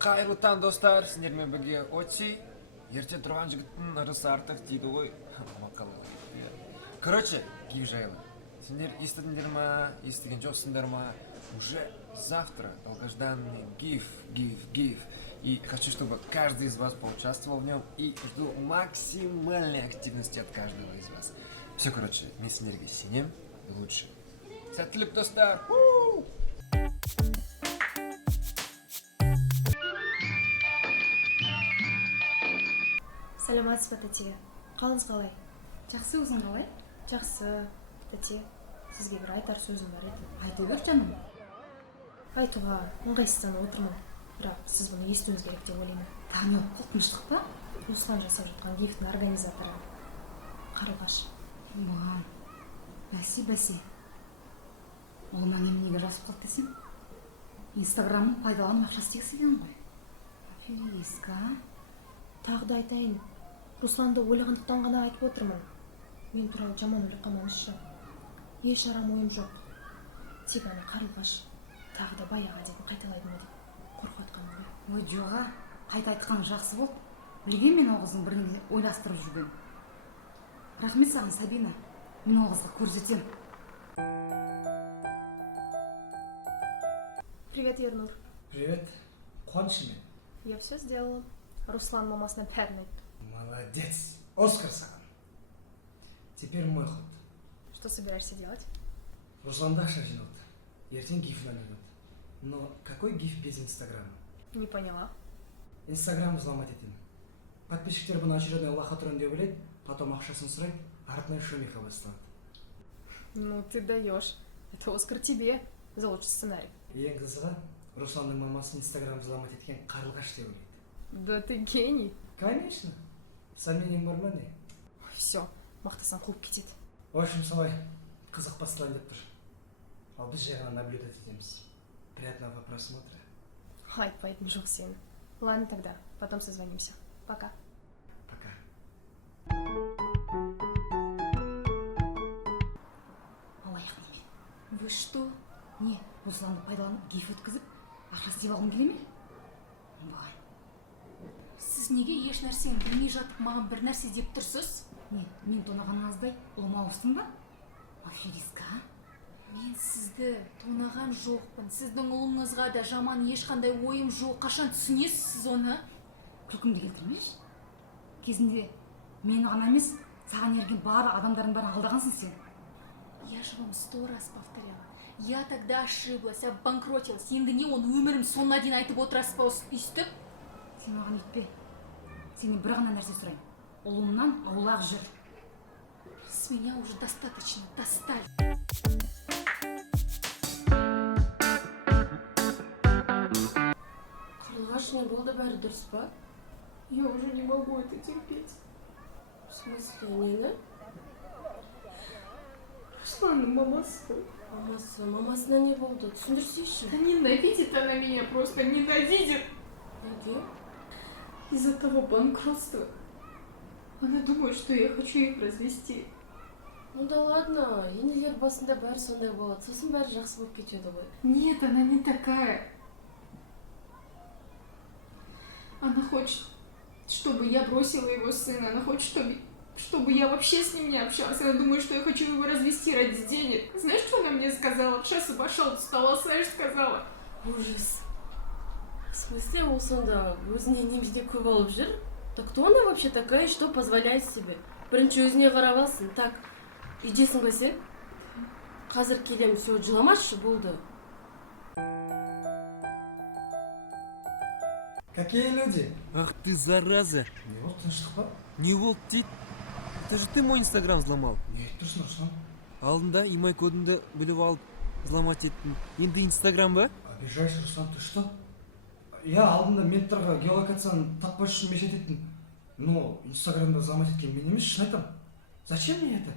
Қайырлы таң достар, сендермен бірге Отси. Ерте тұрған жігіттің ырысы артық дейді ғой. Мақалы. Короче, гиф жайлы. Сендер естідіңдер ма, естіген жоқсыңдар ма? Уже завтра долгожданный гиф. И хочу, чтобы каждый из вас поучаствовал в нем. И жду максимальной активности от каждого из вас. Все, короче, мен сендерге сенем и лучше. Сәттілік достар! Сәлеметсіз бе, тәте? Қалыңыз қалай? Жақсы, өзің қалай? Жақсы, тәте. Сізге бір айтар сөзім бар еді. Айту бер, жаным. Айтуға ыңғайсызданып отырмын. Бірақ сіз бұны естуіңіз керек деп ойлаймын. Таня, қорқыныштық па? Руслан жасап жатқан гифтің организаторы Қарлығаш. Маған, бәсе. Ол неге жазып қалды десем? Инстаграмын пайдаланып ақша істегісі келген ғой. Аферистка. Тағы да айтайын. Русланды ойлағандықтан ғана айтып отырмын. Мен туралы жаман ойлап қалмаңызшы. Еш арам ойым жоқ. Тек ана Қарлығаш тағы да баяғы әдетін қайталайды ма деп қорқып отқаным ғой. Ой, жоға, қайта айтқаның жақсы болды. Білген мен ол қыздың біріне ойластырып жүрген. Рахмет саған, Сабина. Мен ол қызды көрсетем. Привет, Ернур. Привет. Қуанышымен. Я все сделала. Руслан мамасына бәрін айтты. Молодец. Оскар саған. Теперь мой ход. Что собираешься делать? Русланда ақша жиналды. Ертең гифін алынады. Но какой гиф без Инстаграма? Не поняла. Инстаграм взломать етемін. Подписчиктер бұны очередной лоха тұрын деп ойлайды, потом ақшасын сұрайды, артынан шумиха басталады. Ну ты даешь. Это Оскар тебе за лучший сценарий. Ең қызығы, Русланның мамасы Инстаграм взломать еткен Қарлығаш деп ойлайды. Да ты гений. Конечно. Сомнениең бар ма не? Все, мақтасаң қуып кетеді. В общем, солай қызық басталайын деп тұр. Ал біз жай ғана наблюдать етеміз. Приятного просмотра. Айтпайтын жоқ сені. Ладно тогда, потом созвонимся. Пока. Пока. Алаяқ неме. Вы что? Не, Русланды пайдаланып гиф өткізіп, ақша істеп алғым келе ме? Бар. Сіз неге еш нәрсені білмей жатып маған бір нәрсе деп тұрсыз? Не, мен тонаған аздай ұлыма ауыстың ба? Аферистка, Мен сізді тонаған жоқпын. Сіздің ұлыңызға да жаман ешқандай ойым жоқ. Қашан түсінесіз сіз оны? күлкімді келтірмеш? Кезінде мені ғана емес, саған ерген барлық адамдардың бәрін алдағансың сен. Я же вам 100 раз повторяла. Я тогда ошиблась, обанкротилась. Енді не оны өмірім соңына дейін айтып отырасыз ба өйстіп? Сен маған өйтпе. Сенен бір ғана нәрсе сұрайын. Ұлымнан аулақ жүр. С меня уже достаточно достали. Қарлығаш, не болды, бәрі дұрыс па? Я уже не могу это терпеть. В смысле, нені? Русланның мамасы. Мамасына не болды? Түсіндірсейші. Да ненавидит она меня, просто ненавидит. Неге? Из-за того банкротства. Она думает, что я хочу их развести. Ну да ладно, енелер басында бәрі сондай болады, сосын бәрі жақсы болып кетеді ғой. Нет, она не такая. Она хочет, чтобы я бросила его сына. Она хочет, чтобы я вообще с ним не общалась. Она думает, что я хочу его развести ради денег. Знаешь, что она мне сказала? В час обошел от стола, знаешь, сказала? Ужас. В смысле, ол сонда өзіне немеде көп алып жүр? Так кто она вообще такая, что позволяет себе? Бірінші өзіне қарап алсын. Так, үйдесің ба сен? Қазір келем, все, жыламашы, болды. Какие люди? Ах ты зараза! Не болды, тыныштық па? Не волк дейді? Это же ты мой инстаграм взломал. Не айтып тұрсың, Руслан? Алдында имай кодыңды біліп алып взломать еттің. Енді инстаграм ба? Обижаешь, Руслан, ты что? Я алдында менторға геолокацияны таппаш үшін мешет еттім. Но Инстаграмда взломать еткен мен емес, шын айтам. Зачем мне это?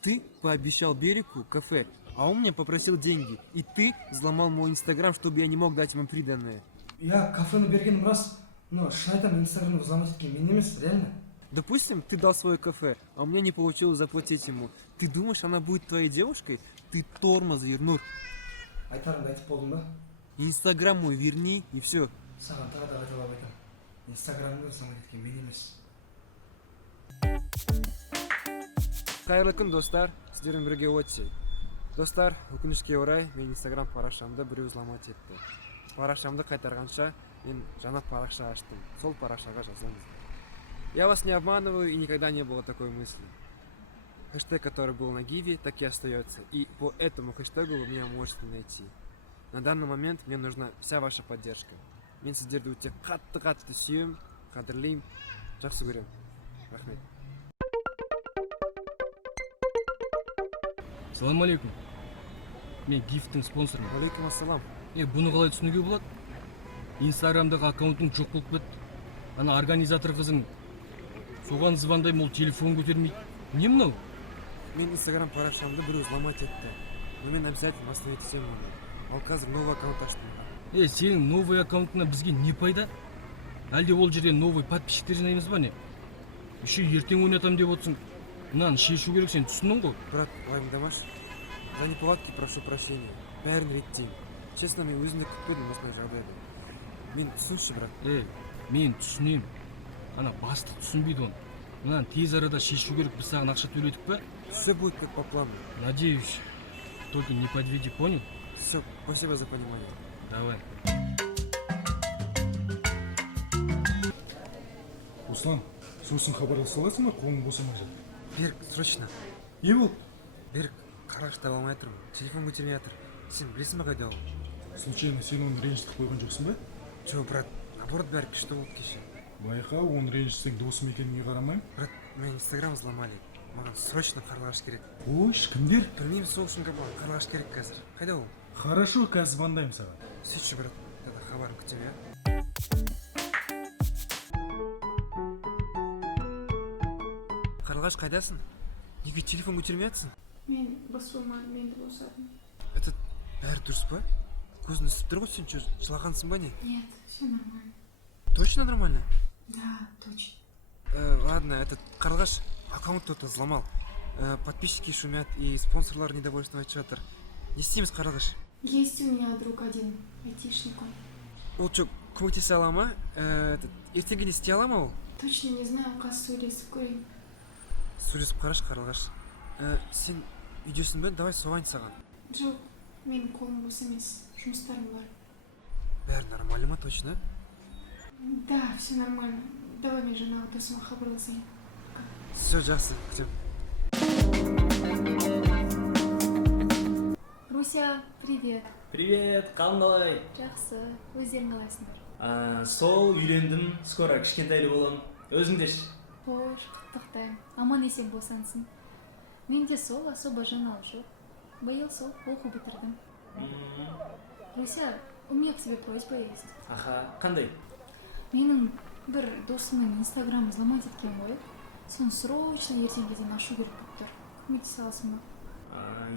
Ты пообещал Берику кафе, а он мне попросил деньги. И ты взломал мой инстаграм, чтобы я не мог дать ему приданное. Я кафені бергенім рас, но шын айтам, Инстаграмда взломать еткен мен емес, реально. Допустим, ты дал свое кафе, а у меня не получилось заплатить ему. Ты думаешь, она будет твоей девушкой? Ты тормоз, Ернур. Айтарымды айтып болдың ба? Инстаграм мой верни, и все. саған тағы да қайталап айтамын, инстаграмды зламать еткен мен емес. Қайырлы күн, достар, сіздермен бірге Отси. Достар, өкінішке орай, мен инстаграм парақшамды біреу взломать етті. Парақшамды қайтарғанша, мен жаңа парақша аштым. Сол парақшаға жазылыңыздар. Я вас не обманываю, и никогда не было такой мысли. Хэштег, который был на гиве, так и остается. И по этому хэштегу вы меня можете найти. На данный момент мне нужна вся ваша поддержка. Мен сіздерді өте қатты сүйем, қадірлеймін, жақсы көрем. Рахмет. Салам алейкум. Мен гифтің спонсорымын. Алейкум ассалам. Бұны қалай түсінуге болады? Инстаграмдағы аккаунтың жоқ болып кетті. Ана организатор қызың соған звондаймын, ол телефон көтермейді. Не мынау? Мен инстаграм парақшамды біреу взломать етті. Но мен обязательно восстановить всем оны. Ал қазір новый аккаунт аштым. Сенің новый аккаунтына бізге не пайда? Әлде ол жерде новый подписчиктер жинаймыз ба не? Еще ертең ойнатам деп отырсың. Мынаны шешу керек, сен түсіндің ғой. Брат, уайымдамашы. За неполадки прошу прощения. Бәрін реттеймін. Честно, мен өзімді күтпедім осындай жағдайды. Мен түсінші, брат. Мен түсінем. Ана бастық түсінбейді оны. Мынаны тез арада шешу керек, біз саған ақша төледік па? Все будет как по плану. Надеюсь. Только не подведи, понял? Все, спасибо за понимание. Давай. Руслан, сосын хабарласа аласың ба, қолың босамай жатыр. Берік, срочно. Не болды? Берік, қарғаш таба алмай тұрмын. Телефон көтермей жатыр. Сен білесің ба қайда ол? Случайно сен оны ренжітіп қойған жоқсың ба? Жоқ, брат, наоборот, бәрі күшті болды кеше. Байқа, оны ренжітсең досым екеніңе қарамаймын. Брат, мен инстаграм взломали. Маған срочно қарлығаш керек. Ой, кімдер? Білмеймін, сол үшін маған қарлығаш керек қазір. Қайда ол? Хорошо, қазір звондаймын саған. Сөйтші, брат, тогда хабарын күтем, я? Қарлығаш, қайдасың? Неге телефон көтермей жатсың? Мен басылмадым, мен де босадым. Это бәрі дұрыс па? Көзің ісіп тұр ғой, сен жылағансың ба не? Нет, все нормально. Точно нормально? Да, точно. Ладно, этот Қарлығаш аккаунт кто-то взломал. Подписчики шумят и спонсорлар недовольствовать жатыр. Не істейміз, Қарлығаш? Есть у меня друг один, айтишник он. Ол что, көмектесе ала ма? Ертеңгіне істей ала ма ол? Точно не знаю, қазір сөйлесіп көрейін. Сөйлесіп қарашы, Қарлығаш. Сен үйдесің бе? Давай соғайын саған. Жоқ, менің қолым бос емес, жұмыстарым бар. Бәрі нормально ма, точно? Да, все нормально. Давай мен жаңағы досыма хабарласайын. Все, жақсы, күтем. Руся, привет. Привет, қалың қалай? Жақсы, өздерің қалайсыңдар? Сол үйлендім, скоро кішкентайлы боламын. Өзіңдеші? Хош, құттықтаймын. Аман есен болсаңсың. Менде сол особо жаңалық жоқ. Биыл сол оқу бітірдім. Руся, у меня к тебе просьба есть. Аха, қандай? Менің бір досымның инстаграмын взломать еткен ғой. Соны срочно ертеңге дейін ашу керек болып тұр. Көмектесе аласың ба?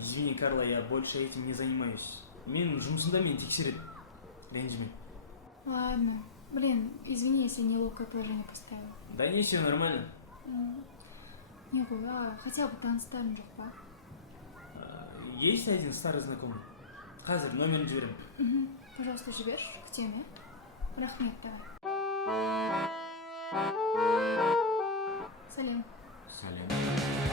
Извини, Карла, я больше этим не занимаюсь. Мен жұмысымда мені тексереді. Ренжіме. Ладно. Блин, извини, если неловкое положение поставила. Да не, все нормально. Не ғой, хотя бы таныстарың жоқ па? Есть один старый знакомый. Қазір номерін жіберем. Пожалуйста, жіберші, күтем, иә? Рахмет, давай. Сәлем. Сәлем.